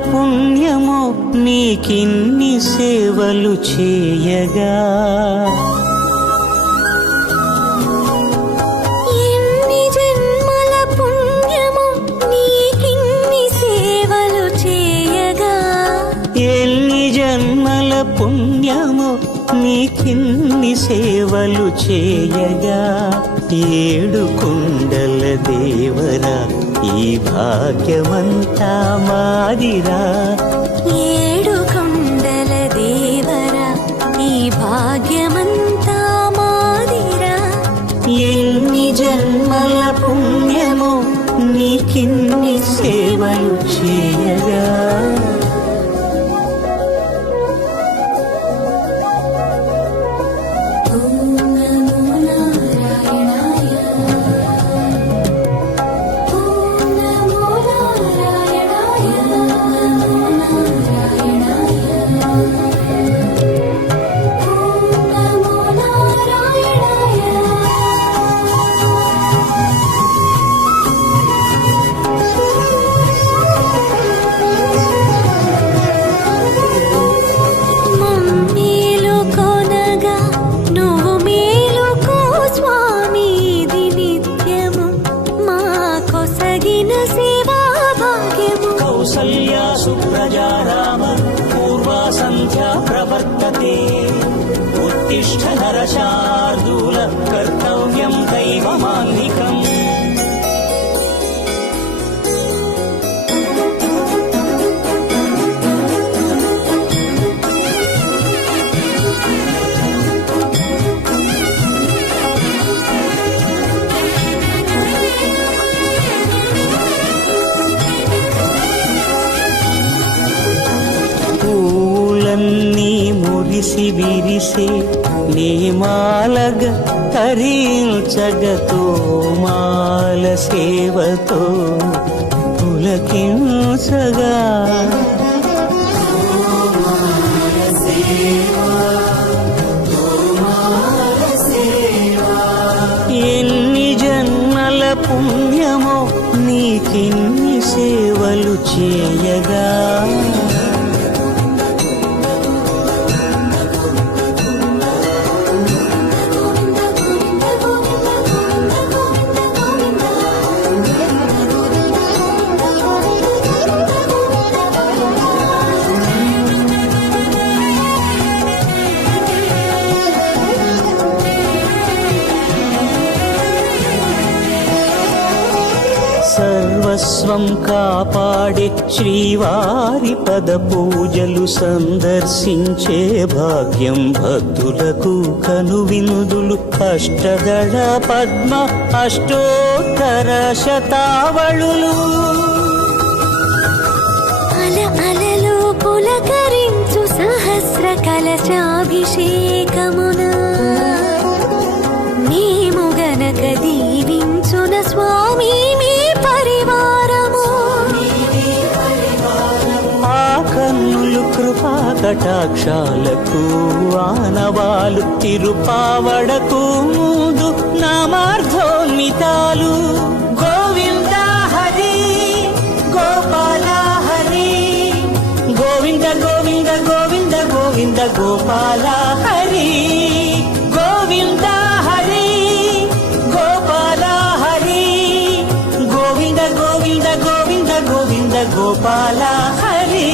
పుణ్యమో నీకిన్ని సేవలు చేయగా, ఎన్ని జన్మల పుణ్యమో నీకిన్ని సేవలు చేయగా, ఎన్ని జన్మల పుణ్యమో నీకిన్ని సేవలు చేయగా, ఏడు కొండల దేవరా ఈ భాగ్యమంతా మాదిరా, ఏడు కొండల దేవరా ఈ భాగ్యమంతా మాదిరా, ఎన్ని జన్మల పుణ్యమో నీకిన్ని సేవలు చేయగా. కౌసల్యా సుప్రజా రామ పూర్వా సంధ్యా ప్రవర్తతే, ఉత్తిష్ఠ నరశార్దూల కర్తవ్యం దైవమాన్నికం. పూలన్నీ మురిసి విరిసే నేమాలగ తరించగతో మాల సేవతో పులకించగా, ఎన్ని జన్మల పుణ్యమో నీకిన్ని సేవలు చేయగా, సర్వస్వం కాపాడే శ్రీవారి పద పూజలు సందర్శించే భాగ్యం భక్తులకు కనువినుదులు, అష్టదళ పద్మ అష్టోత్తర శతావళులు, అల అలలు పులకరించు సహస్ర కలశాభిషేకమున మేము గనక దీవించున స్వామి మీ పరివారము, ఆ కన్నులు కృపా కటాక్షాలకు ఆనవాలు, తిరుపావడకు ముందు నామార్థోన్మితాలు. గోవింద హరి గోపాల హరి, గోవింద గోవింద గోవింద గోవింద గోపాల హరి, గోవింద హరి గోపాల హరి, గోవింద గోవింద గోవింద గోవింద గోపాల హరి.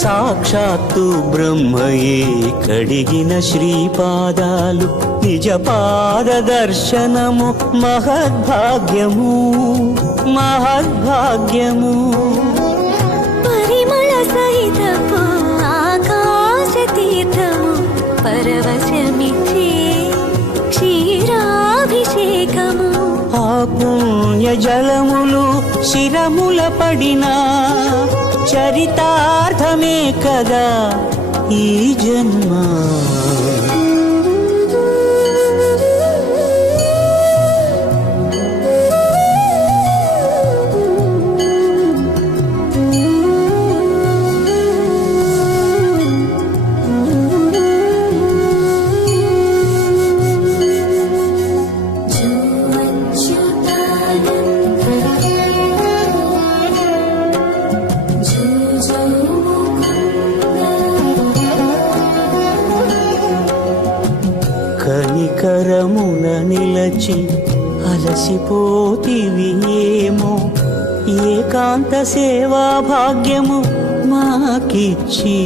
సాక్షాత్తు బ్రహ్మయే కడిగిన శ్రీపాదాలు, నిజ పాద దర్శనము మహద్భాగ్యము మహద్భాగ్యము. పరిమళ సహితపు ఆకాశ తీర్థము పరవశమిచ్చే క్షీరాభిషేకము, ఆ పుణ్య జలములు శిరముల పడినా చరితార్థమే కదా ఈ జన్మ. మురిసిపోతివి ఏమో ఏకాంత సేవా భాగ్యము మాకిచ్చి